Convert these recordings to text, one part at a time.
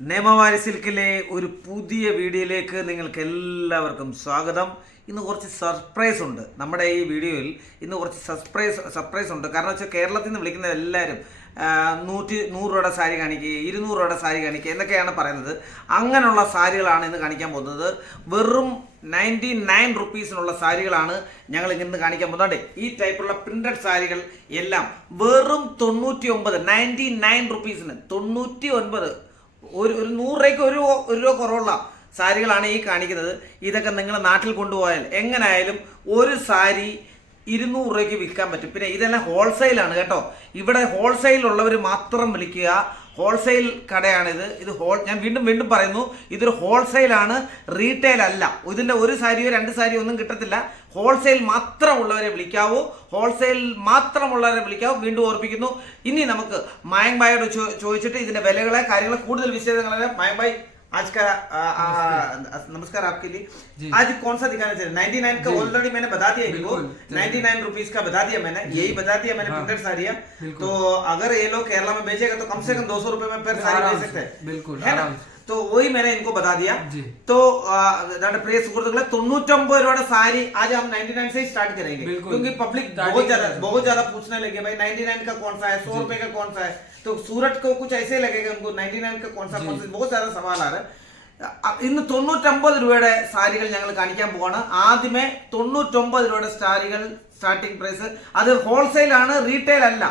നിയമവാരി സിൽക്കിലെ ഒരു പുതിയ വീഡിയോയിലേക്ക് നിങ്ങൾക്ക് എല്ലാവർക്കും സ്വാഗതം. ഇന്ന് കുറച്ച് സർപ്രൈസ് ഉണ്ട് നമ്മുടെ ഈ വീഡിയോയിൽ. ഇന്ന് കുറച്ച് സർപ്രൈസ് ഉണ്ട്. കാരണം വെച്ചാൽ കേരളത്തിൽ നിന്ന് വിളിക്കുന്ന എല്ലാവരും 100 രൂപയുടെ സാരി കാണിക്കുക, 200 രൂപയുടെ സാരി കാണിക്കുക എന്നൊക്കെയാണ് പറയുന്നത്. അങ്ങനെയുള്ള സാരികളാണ് ഇന്ന് കാണിക്കാൻ പോകുന്നത്. വെറും 99 റുപ്പീസിനുള്ള സാരികളാണ് ഞങ്ങൾ ഇന്ന് കാണിക്കാൻ പോകുന്നത്. ഈ ടൈപ്പുള്ള പ്രിന്റഡ് സാരികൾ എല്ലാം വെറും 99 റുപ്പീസിന് 99 ഒരു 100 രൂപയ്ക്ക് ഒരു രൂപ കുറവുള്ള സാരികളാണ് ഈ കാണിക്കുന്നത്. ഇതൊക്കെ നിങ്ങൾ നാട്ടിൽ കൊണ്ടുപോയാൽ എങ്ങനെയായാലും ഒരു സാരി 200 രൂപയ്ക്ക് വിൽക്കാൻ പറ്റും. പിന്നെ ഇതെല്ലാം ഹോൾസെയിലാണ് കേട്ടോ. ഇവിടെ ഹോൾസെയിലുള്ളവർ മാത്രം വിളിക്കുക. ഹോൾസെയിൽ കടയാണിത്. ഞാൻ വീണ്ടും പറയുന്നു, ഇതൊരു ഹോൾസെയിലാണ്, റീറ്റെയിൽ അല്ല. ഇതിൻ്റെ ഒരു സാരിയോ 2 സാരിയോ ഒന്നും കിട്ടത്തില്ല. ഹോൾസെയിൽ മാത്രമുള്ളവരെ വിളിക്കാവൂ. വീണ്ടും ഓർപ്പിക്കുന്നു. ഇനി നമുക്ക് മയങ്ക് ഭായിയോട് ചോദിച്ചിട്ട് ഇതിന്റെ വിലകളെ കാര്യങ്ങളെ കൂടുതൽ വിശദങ്ങളെ. മയങ്ക് ഭാई, आज का नमस्कार आपके लिए। आज कौन सा दिखाना चाहिए? 99 का ऑलरेडी मैंने बता दिया इनको, 99 रुपीज का बता दिया मैंने, यही बता दिया मैंने प्रिंटेड साड़ी है। तो अगर ये लोग केरला में बेचेगा तो कम से कम 200 रुपए में पर साड़ी बेच सकते हैं, बिल्कुल है ना? तो वही मैंने इनको बता दिया. तो प्रिय सुहृത്തുക്കളെ 99 രൂപയുടെ സാരി आज हम 99 से स्टार्ट करेंगे, क्योंकि पब्लिक बहुत ज्यादा पूछने लगे भाई 99 का कौन सा है, 100 रुपए का कौन सा है. तो सूरत को कुछ ऐसे लगेगा उनको 99 का कौन सा बहुत ज्यादा सवाल आ रहा है. ഇന്ന് 99 രൂപയുടെ സാരികൾ ഞങ്ങൾ കാണിക്കാൻ പോവാണ്. ആദ്യമേ 99 രൂപയുടെ സാരികൾ സ്റ്റാർട്ടിംഗ് പ്രൈസ്. അത് ഹോൾസെയിൽ ആണ്, റീറ്റെയിൽ അല്ല.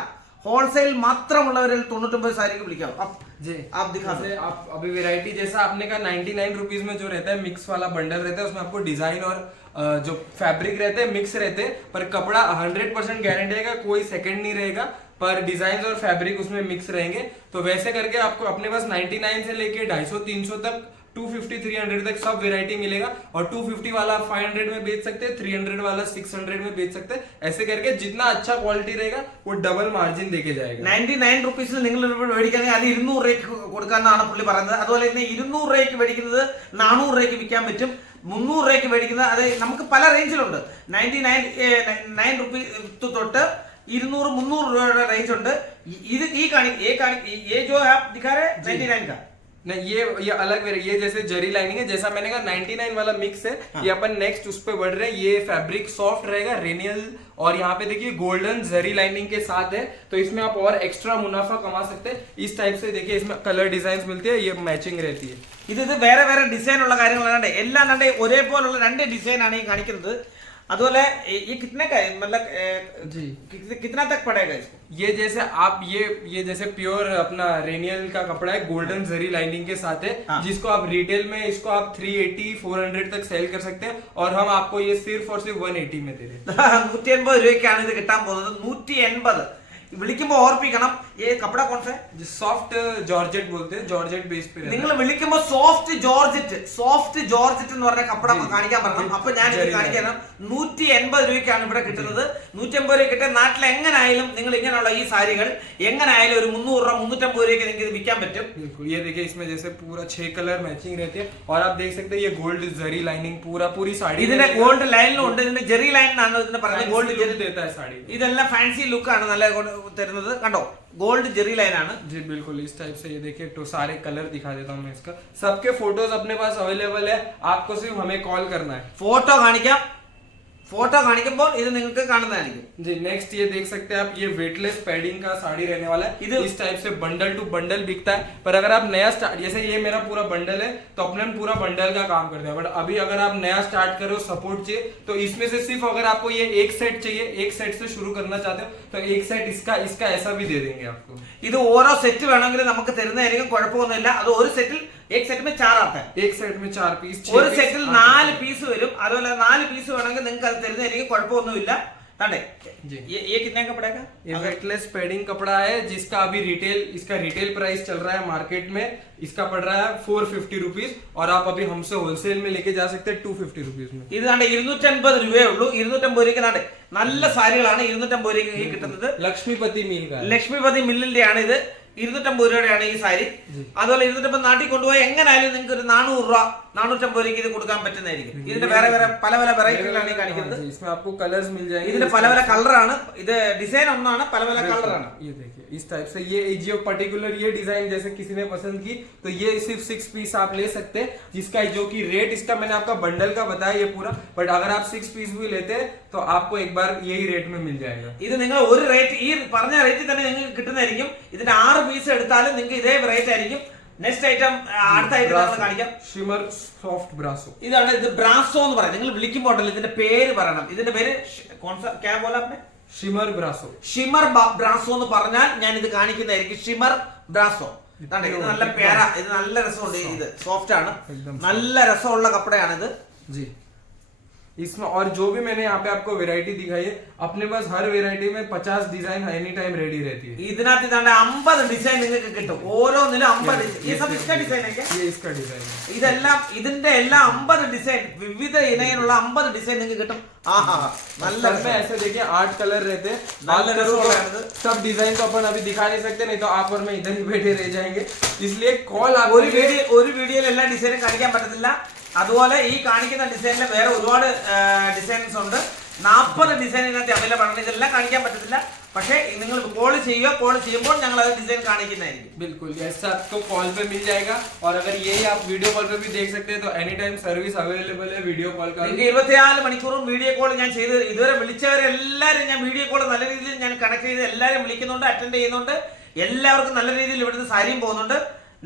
होलसेल മാത്രമുള്ളവരിൽ 99 सारी को लिखा आप दिखा दे. आप अभी वैरायटी जैसा आपने कहा 99 रुपीज में जो रहता है मिक्स वाला बंडल रहता है, उसमें आपको डिजाइन और जो फैब्रिक रहते हैं मिक्स रहते हैं, पर कपड़ा 100% गारंटी रहेगा, कोई सेकंड नहीं रहेगा, पर डिजाइन और फैब्रिक उसमें मिक्स रहेंगे. तो वैसे करके आपको अपने पास 99 से लेके 250 300 तक 250 300 तक सब वेरायटी मिलेगा. और 250 वाला 500 में बेच सकते हैं, 300 वाला 600 में बेच सकते हैं. ऐसे करके जितना अच्छा क्वालिटी रहेगा वो डबल मार्जिन देके जाएगा. 99 റുപ്പീസിൽ നിങ്ങൾ മേടിക്കുകയാണെങ്കിൽ അത് 200 രൂപയ്ക്ക് കൊടുക്കാനാണ് പുള്ളി പറയുന്നത്. അതുപോലെ തന്നെ 200 രൂപയ്ക്ക് മേടിക്കുന്നത് 400 രൂപയ്ക്ക് വിൽക്കാൻ പറ്റും. 300 രൂപയ്ക്ക് മേടിക്കുന്നത് അത് നമുക്ക് പല റേഞ്ചിലുണ്ട്. 99 റുപ്പീസ് തൊട്ട് 200 300 രൂപയുടെ റേഞ്ച് ഉണ്ട്. ഇത് ये जो है आप दिखा रहे 99 का नहीं, ये अलग ये जैसे जरी लाइनिंग है, जैसा मैंने कहा 99 वाला मिक्स है. ये अपन नेक्स्ट उस पे बढ़ रहे हैं. ये फैब्रिक सॉफ्ट रहेगा, रेनियल, और यहाँ पे देखिए गोल्डन जरी लाइनिंग के साथ है. तो इसमें आप और एक्स्ट्रा मुनाफा कमा सकते हैं. इस टाइप से देखिए इसमें कलर डिजाइन मिलती है, ये मैचिंग रहती है. ഇത് വേറെ ഡിസൈൻ ഉള്ള കാര്യങ്ങളാണ്. എല്ലാം ഒരേപോലുള്ള 2 ഡിസൈൻ ആണ് ഈ കാണിക്കുന്നത്. അതുപോലെ ये कितने का है, मतलब कितना तक पड़ेगा इसको? ये जैसे आप ये जैसे प्योर अपना रेनियल का कपड़ा है, गोल्डन जरी लाइनिंग के साथ है. जिसको आप रिटेल में इसको आप 380 400 तक सेल कर सकते हैं, और हम आपको ये सिर्फ और सिर्फ 180 में दे रहे हैं. 180 രൂപയ്ക്കാണ് ഇത് കിട്ടാൻ പോകുന്നത്. 180. വിളിക്കുമ്പോൾ ഓർപ്പിക്കണം, ഈ കപ്പട കോൺ സെ സോഫ്റ്റ് ജോർജറ്റ് बोलते हैं, ജോർജറ്റ് ബേസ് पे. നിങ്ങൾ വിളിക്കുമ്പോൾ സോഫ്റ്റ് ജോർജറ്റ് എന്ന് പറഞ്ഞ കപ്പട കാണിക്കാൻ പറഞ്ഞു. അപ്പൊ ഞാൻ ഇത് കാണിക്കാൻ 180 രൂപയ്ക്കാണ് ഇവിടെ കിട്ടുന്നത്. 180 രൂപ കിട്ടിയ നാട്ടിൽ എങ്ങനെയായാലും നിങ്ങൾ ഇങ്ങനെയുള്ള ഈ സാരികൾ എങ്ങനെയായാലും ഒരു 300 രൂപ 350 രൂപയ്ക്ക് നിങ്ങൾക്ക് വിൽക്കാൻ പറ്റും. ये देखिए इसमें जैसे पूरा 6 कलर मैचिंग रहती है, और आप देख सकते हैं ये गोल्ड जरी लाइनिंग पूरी साड़ी. ഇതിന്റെ ഗോൾഡ് ലൈനിലും ഉണ്ട്, ഇതിന്റെ ജെറി ലൈനാണ് ഇതിനെ പറയുന്നത്. ഗോൾഡ് ജെറി देता है साड़ी. ഇതെല്ലാം ഫാൻസി ലുക്ക് ആണ് നല്ല തരുന്നത്. കണ്ടോ, गोल्ड जेरी लाइन आना जी बिल्कुल इस टाइप से. ये देखिए तो सारे कलर दिखा देता हूँ मैं इसका. सबके फोटोज अपने पास अवेलेबल है, आपको सिर्फ हमें कॉल करना है. फोटो കാണിക്കുമ്പോൾ ഇത് നിങ്ങൾക്ക് കാണുന്നതായിരിക്കും. जी नेक्स्ट ये देख सकते हैं आप, ये वेटलेस पैडिंग का साड़ी रहने वाला है. इस टाइप से बंडल टू बंडल बिकता है, पर अगर आप नया स्टार्ट, जैसे ये मेरा पूरा बंडल है तो अपने पूरा बंडल का काम करते हैं. बट अभी अगर आप नया स्टार्ट करो, सपोर्ट चाहिए, तो इसमें से सिर्फ अगर आपको ये एक सेट चाहिए, एक सेट से शुरू करना चाहते हो, तो एक सेट इसका ऐसा भी दे देंगे आपको. ഇത് ഓരോ സെറ്റ് വേണമെങ്കിൽ നമുക്ക് തരുന്നതായിരിക്കും, കുഴപ്പമൊന്നുമില്ല. അത് ഒരു സെറ്റിൽ एक सेट में 4 आता है, एक सेट में 4 पीस, ഒരു സെറ്റിൽ 4 പീസ് വരും. അതുപോലെ 4 പീസ് വേണമെങ്കിൽ നിങ്ങൾക്ക് അത് തരുന്നതായിരിക്കും, കുഴപ്പമൊന്നുമില്ല. ये कितने का पड़ेगा? ये वेटलेस पैडिंग कपड़ा है, जिसका अभी इसका रिटेल प्राइस चल रहा है मार्केट में, इसका पड़ रहा है 450 रुपीज, और आप अभी हमसे होलसेल में लेके जा सकते हैं 250 रुपीज में. ഇത് 250 രൂപയേ ഉള്ളൂ. 250 രൂപയ്ക്ക് നല്ല സാരികളാണ് 250 രൂപയ്ക്ക് കിട്ടുന്നത്. ലക്ഷ്മിപതി മില്ലിന്റെ ആണ് ഇത്. 250 രൂപയാണ് ഈ സാരി. അതുപോലെ 250 നാട്ടിൽ കൊണ്ടുപോയി എങ്ങനെയായാലും നിങ്ങൾക്ക് ഒരു 400 രൂപ 450 രൂപയ്ക്ക് ഇത് കൊടുക്കാൻ പറ്റുന്നതായിരിക്കും. ഇതിന്റെ വേറെ പല വെറൈറ്റികളാണ് ഈ കാണിക്കുന്നത്. ഇതിന്റെ പല കളറാണ്. ഇത് ഡിസൈൻ ഒന്നാണ്, പല കളറാണ്. इस टाइप से ये जो पर्टिकुलर ये डिजाइन जैसे किसी ने पसंद की तो ये सिर्फ 6 पीस आप ले सकते हैं, जिसका जो कि रेट इसका मैंने आपका बंडल का बताया ये पूरा, बट अगर आप 6 पीस भी लेते हैं तो आपको एक बार यही रेट में मिल जाएगा. ഇത് നിങ്ങൾ ഒരു റേറ്റ് ഈ പറഞ്ഞ റേറ്റിൽ തന്നെ നിങ്ങൾക്ക് കിട്ടുന്നതായിരിക്കും. ഇതിന്റെ 6 പീസ് എടുത്താലും നിങ്ങൾക്ക് ഇതേ റേറ്റ് ആയിരിക്കും. നെക്സ്റ്റ് ഐറ്റം അടുത്ത ഐറ്റം നമ്മൾ കാണിക്കാം. Shimmer soft brasso. ഇതാണ് ഇത് ബ്രാസോ എന്ന് പറയുന്നത്. നിങ്ങൾ വിളിക്കുമ്പോൾ ഉണ്ടല്ലോ ഇതിന്റെ പേര് പറയണം. ഇതിന്റെ പേര് ക്യാ ബോലാ आपने? Shimmer brasso. ഷിമർ ബ്രാസോ എന്ന് പറഞ്ഞാൽ ഞാൻ ഇത് കാണിക്കുന്നതായിരിക്കും. Shimmer brasso. ഇതാണ് ഇത് നല്ല പേര. ഇത് നല്ല രസമുണ്ട്. ഇത് സോഫ്റ്റ് ആണ്, നല്ല രസമുള്ള കപ്പടയാണ് ഇത്. जी इसमें और जो भी मैंने यहाँ पे आपको वैरायटी दिखाई है, अपने पास हर वैरायटी में 50 डिजाइन एनी टाइम रेडी रहती है. ഇതിനകത്ത് ഇതാണ്ട് 50 ഡിസൈൻ നിങ്ങൾക്ക് കിട്ടും. ഓരോന്നിലും 50 ഡിസൈൻ. ഈ സബ് इसका डिजाइन है क्या? ये इसका डिजाइन है. ഇതെല്ലാം ഇതിന്റെ എല്ലാം 50 ഡിസൈൻ, വിവിധ ഇനയിലുള്ള 50 ഡിസൈൻ നിങ്ങൾക്ക് കിട്ടും. ആഹാ നല്ല सब में ऐसे देखिए 8 कलर रहते हैं. നല്ല രസമുള്ള सब डिजाइन तो अपन अभी दिखा नहीं सकते, नहीं तो आप और मैं इधर ही बैठे रह जाएंगे. इसलिए कॉल आप ഒരു വീഡിയോയിൽ എല്ലാ ഡിസൈനും കാണിക്കാൻ പറ്റത്തില്ല. അതുപോലെ ഈ കാണിക്കുന്ന ഡിസൈനിൽ വേറെ ഒരുപാട് ഡിസൈൻസ് ഉണ്ട്. 40 ഡിസൈൻ ഇതിനകത്ത് അവൈലബിൾ ആണ്. ഇതെല്ലാം കാണിക്കാൻ പറ്റത്തില്ല. പക്ഷേ നിങ്ങൾ കോൾ ചെയ്യുക, കോൾ ചെയ്യുമ്പോൾ ഞങ്ങൾ അത് ഡിസൈൻ കാണിക്കുന്നതായിരിക്കും. बिल्कुल ऐसा आपको कॉल पे मिल जाएगा. और अगर यही आप वीडियो कॉल पे भी देख सकते हैं तो एनी टाइम सर्विस अवेलेबल है वीडियो कॉल का. 24 മണിക്കൂറും വീഡിയോ കോൾ ഞാൻ ചെയ്ത് ഇതുവരെ വിളിച്ചവരെല്ലാവരും ഞാൻ വീഡിയോ കോൾ നല്ല രീതിയിൽ ഞാൻ കണക്ട് ചെയ്ത് എല്ലാവരും വിളിക്കുന്നുണ്ട്, അറ്റൻഡ് ചെയ്യുന്നുണ്ട്. എല്ലാവർക്കും നല്ല രീതിയിൽ ഇവിടുന്ന് സാരിയും പോകുന്നുണ്ട്.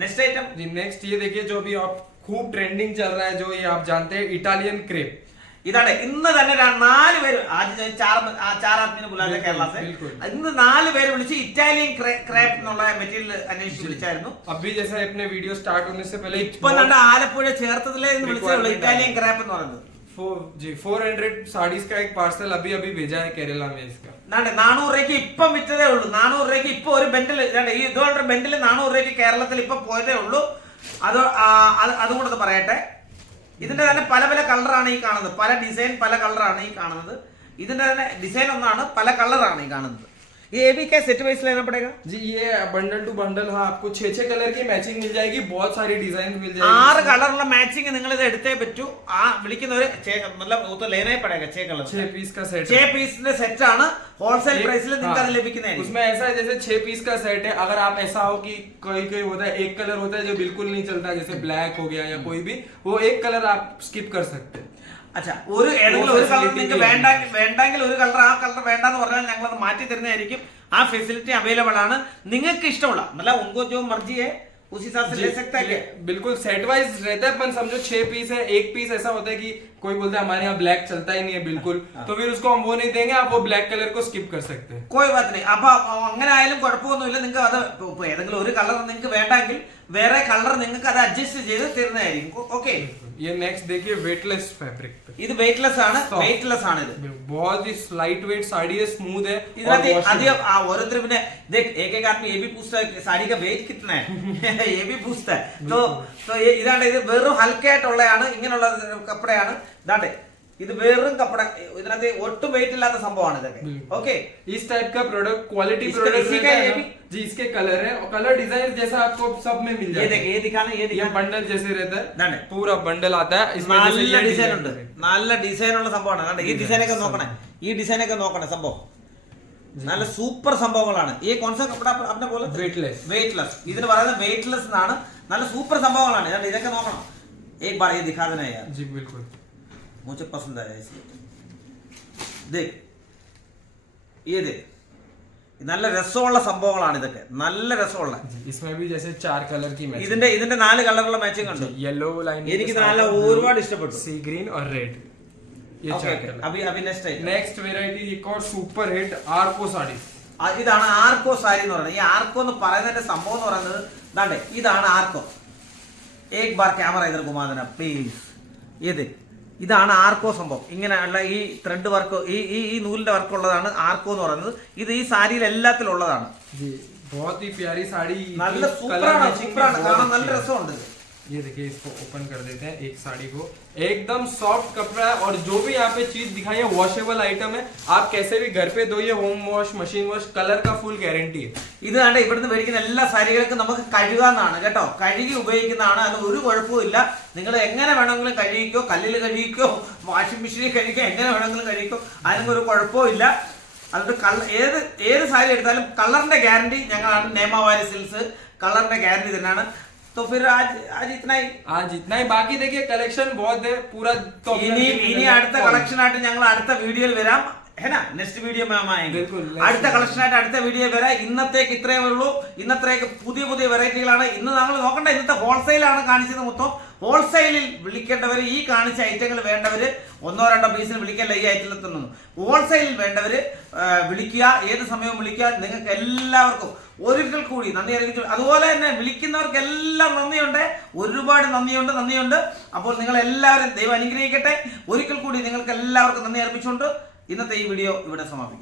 നെക്സ്റ്റ് ഐറ്റം नेक्स्ट ये देखिए जो अभी आप खूब ट्रेंडिंग चल रहा है, जो ये आप जानते हैं इटालियन क्रेप. ഇതാണ് ഇന്ന് തന്നെ 4 പേര് ആദ്യം ചാർ ആദ്മിനെ ബുലാതെ കേരള സെ ഇന്ന് 4 പേര് വിളിച്ച് ഇറ്റാലിയൻ ക്രേപ്പ് എന്നുള്ള മെറ്റീരിയൽ അന്വേഷിച്ച് വിളിച്ചായിരുന്നു. अभी जैसे अपने वीडियो स्टार्ट होने से पहले ഇപ്പൊ നമ്മുടെ ആലപ്പുഴ ചേർത്തതിലെ ഇന്ന് വിളിച്ചുള്ള ഇറ്റാലിയൻ ക്രേപ്പ് എന്ന് പറയുന്നത്. 400 साड़ीज का एक पार्सल अभी अभी भेजा है केरला में इसका. 400 രൂപയ്ക്ക് ഇപ്പം വിറ്റതേ ഉള്ളൂ. 400 രൂപയ്ക്ക് ഇപ്പൊ ഒരു ബെൻഡിൽ ഈ ഇതുപോലൊരു ബെൻഡിൽ 400 രൂപയ്ക്ക് കേരളത്തിൽ ഇപ്പൊ പോയതേ ഉള്ളൂ. അതുകൊണ്ടത് പറയട്ടെ. ഇതിന്റെ തന്നെ പല പല കളറാണ് ഈ കാണുന്നത്. പല ഡിസൈൻ പല കളറാണ് ഈ കാണുന്നത്. ഇതിന്റെ തന്നെ ഡിസൈൻ ഒന്നാണ്, പല കളറാണ് ഈ കാണുന്നത്. ये भी क्या सेट वाइज लेना पड़ेगा जी? ये बंडल टू बंडल हाँ आपको 6 कलर की मैचिंग मिल जाएगी. बहुत सारी डिजाइन मिल जाएगी. 6 കളറുള്ള മാച്ചിങ് നിങ്ങൾ ഇത് എടുത്തേ പറ്റൂ. ആ വിളിക്കുന്നവര് मतलब वो तो लेना ही पड़ेगा. 6 कलर 6 पीस का सेट. 6 പീസിന്റെ സെറ്റ് ആണ്. ഹോൾസെയിൽ പ്രൈസിൽ നിങ്ങൾക്ക് അത് ലഭിക്കുന്നതായിരിക്കും. उसमें ऐसा है जैसे 6 पीस का सेट है. अगर आप ऐसा हो कि कोई कोई होता है एक कलर होता है जो बिल्कुल नहीं चलता, जैसे ब्लैक हो गया या कोई भी, वो एक कलर आप स्किप कर सकते हैं. അച്ഛാ ഒരു ഏതെങ്കിലും ഒരു കളർ നിങ്ങൾക്ക് വേണ്ടെങ്കിൽ ഒരു കളർ ആ കളർ വേണ്ടെന്ന് പറഞ്ഞാൽ ഞങ്ങൾ അത് മാറ്റി തരുന്നതായിരിക്കും. ആ ഫെസിലിറ്റി അവൈലബിൾ ആണ്. നിങ്ങൾക്ക് ഇഷ്ടമുള്ള मतलब उनको जो मर्जी है उस हिसाब से ले सकता है. बिल्कुल सेट वाइज रहता है. अपन समझो 6 पीस है, एक पीस ऐसा होता है कि कोई बोलता है हमारे यहाँ ब्लैक चलता ही नहीं है बिल्कुल, तो फिर उसको हम वो नहीं देंगे. आप वो ब्लैक कलर को स्किप कर सकते हैं. कोई बात नहीं. അപ്പൊ അങ്ങനെ ആയാലും കുഴപ്പമൊന്നുമില്ല. നിങ്ങൾക്ക് അത് ഏതെങ്കിലും ഒരു കളർ നിങ്ങൾക്ക് വേണ്ടെങ്കിൽ വേറെ കളർ നിങ്ങൾക്ക് അത് അഡ്ജസ്റ്റ് ചെയ്ത് തരുന്നതായിരിക്കും. ഓക്കെ. ये नेक्स्ट देखिए वेटलेस फैब्रिक पे. ഇത് വെയിറ്റ്ലെസ് ആണ്. വെയിറ്റ്ലെസ് ആണ് ഇത്. बहुत ही लाइट वेट साड़ी है, स्मूथ है. ഇതിനകത്ത് അധികം ഓരോരുത്തർ പിന്നെ एक एक आदमी ये भी पूछता है साड़ी का वेट कितना है ये भी पूछता है. तो ഇതാണ് ഇത് വെറും ഹൽക്കയായിട്ടുള്ളതാണ്. ഇങ്ങനെയുള്ള കപ്പടയാണ്. ഇതാണ്ട് ഇത് വെറും കപ്പട. ഇതിനകത്ത് ഒട്ടും വെയിറ്റ് ഇല്ലാത്ത സംഭവമാണ് ഇതൊക്കെ. ഓക്കെ. इस टाइप का प्रोडक्ट क्वालिटी प्रोडक्ट जी. इसके कलर है और कलर डिजाइन जैसा आपको सब में मिल जाएगा. ये दिखाना ये बंडल जैसे रहता है, पूरा बंडल आता है. इसमें നല്ല ഡിസൈൻ ഉണ്ട്. നല്ല ഡിസൈൻ ഉള്ള സംഭവമാണ്. ഈ ഡിസൈനൊക്കെ നോക്കണേ. ഈ ഡിസൈനൊക്കെ നോക്കണേ. സംഭവം നല്ല സൂപ്പർ സംഭവങ്ങളാണ്. ഈ കോൺസെപ്റ്റ് കപ്പട आपने बोला वेटलेस. ഇതിന് പറയുന്നത് വെയിറ്റ്ലെസ് എന്നാണ്. നല്ല സൂപ്പർ സംഭവങ്ങളാണ്. ഇതൊക്കെ നോക്കണം. एक बार ये दिखा देना यार. जी बिल्कुल. मुझे पसंद आया इसलिए. देख ये देख നല്ല രസമുള്ള സംഭവങ്ങളാണ് ഇതൊക്കെ. നല്ല രസമുള്ള. इसमें भी जैसे 4 कलर की मैचिंग. ഇതിന്റെ 4 കളറുള്ള മാച്ചിങ് ഉണ്ട്. येलो लाइन എനിക്ക് നല്ല ഒരുപാട് ഇഷ്ടപ്പെട്ടു. सी ग्रीन और रेड. ये 4 कलर. अभी नेक्स्ट वैरायटी एक और सुपर हिट आर्को साड़ी. ഇതാണ് ആർക്കോ സാരി എന്ന് പറയുന്നത്. ഈ ആർക്കോ എന്ന് പറയുന്നതിന്റെ സംഭവം എന്ന് പറയുന്നത് ഇതാണ്ട് ഇതാണ് ആർക്കോ. एक बार कैमरा इधर घुमा देना प्लीज. ये देख ഇതാണ് ആർക്കോ സംഭവം. ഇങ്ങനെയുള്ള ഈ ത്രെഡ് വർക്ക് ഈ നൂലിന്റെ വർക്ക് ഉള്ളതാണ് ആർക്കോ എന്ന് പറയുന്നത്. ഇത് ഈ സാരിയിൽ എല്ലാത്തിലും ഉള്ളതാണ്. बहुत ही प्यारी साड़ी. നല്ല സൂപ്പറാണ് കാണാൻ. നല്ല രസമുണ്ട്. ये देखिए इसको ओपन कर देते हैं. एक साड़ी को एकदम सॉफ्ट कपड़ा है और जो भी यहाँ पे चीज दिखाई है वॉशेबल आइटम है. आप कैसे भी घर पे धोइए, home wash, machine wash, colour का फुल गारंटी है. ഇത് കണ്ട ഇവിടുന്ന് മേടിക്കുന്ന എല്ലാ സാരികൾക്കും നമുക്ക് കഴുകാന്നാണ് കേട്ടോ. കഴുകി ഉപയോഗിക്കുന്നതാണ്. അത് ഒരു കുഴപ്പവും ഇല്ല. നിങ്ങൾ എങ്ങനെ വേണമെങ്കിലും കഴുകിക്കോ, കല്ലിൽ കഴുകിക്കോ, വാഷിംഗ് മെഷീനിൽ കഴുകിക്കോ, എങ്ങനെ വേണമെങ്കിലും കഴുകിക്കോ. അതിനൊന്നും ഒരു കുഴപ്പവും ഇല്ല. അതുകൊണ്ട് ഏത് സാരി എടുത്താലും കളറിന്റെ ഗ്യാരണ്ടി ഞങ്ങളാണ് നേമാവാരി സിൽസ്, കളറിന്റെ ഗ്യാരണ്ടി തന്നെയാണ്. तो फिर आज इतना ही बाकी देखिए कलेक्शन बहुत है पूरा. ഇനി അടുത്ത കളക്ഷൻ ആയിട്ട് ഞങ്ങൾ അടുത്ത വീഡിയോയിൽ വരാം. നെക്സ്റ്റ് വീഡിയോ അടുത്ത കളക്ഷൻ ആയിട്ട് അടുത്ത വീഡിയോ വരാം. ഇന്നത്തേക്ക് ഇത്രയേ ഉള്ളൂ. ഇന്നത്തേക്ക് പുതിയ പുതിയ വെറൈറ്റികളാണ്. ഇന്ന് നമ്മൾ നോക്കണ്ട, ഇന്നത്തെ ഹോൾസെയിലാണ് കാണിച്ചത് മൊത്തം. ഹോൾസെയിലിൽ വിളിക്കേണ്ടവർ, ഈ കാണിച്ച ഐറ്റങ്ങൾ വേണ്ടവർ 1-2 പീസിന് വിളിക്കല്ല ഈ ഐറ്റത്തിലൊന്നും. ഹോൾസെയിലിൽ വേണ്ടവർ വിളിക്കുക, ഏത് സമയവും വിളിക്കുക. നിങ്ങൾക്ക് എല്ലാവർക്കും ഒരിക്കൽ കൂടി നന്ദി അറിയിച്ചു. അതുപോലെ തന്നെ വിളിക്കുന്നവർക്ക് എല്ലാം നന്ദിയുണ്ട്, ഒരുപാട് നന്ദിയുണ്ട്. അപ്പോൾ നിങ്ങൾ എല്ലാവരും ദൈവം അനുഗ്രഹിക്കട്ടെ. ഒരിക്കൽ കൂടി നിങ്ങൾക്ക് എല്ലാവർക്കും നന്ദി അർപ്പിച്ചുകൊണ്ട് ഇന്നത്തെ ഈ വീഡിയോ ഇവിടെ സമാപിക്കും.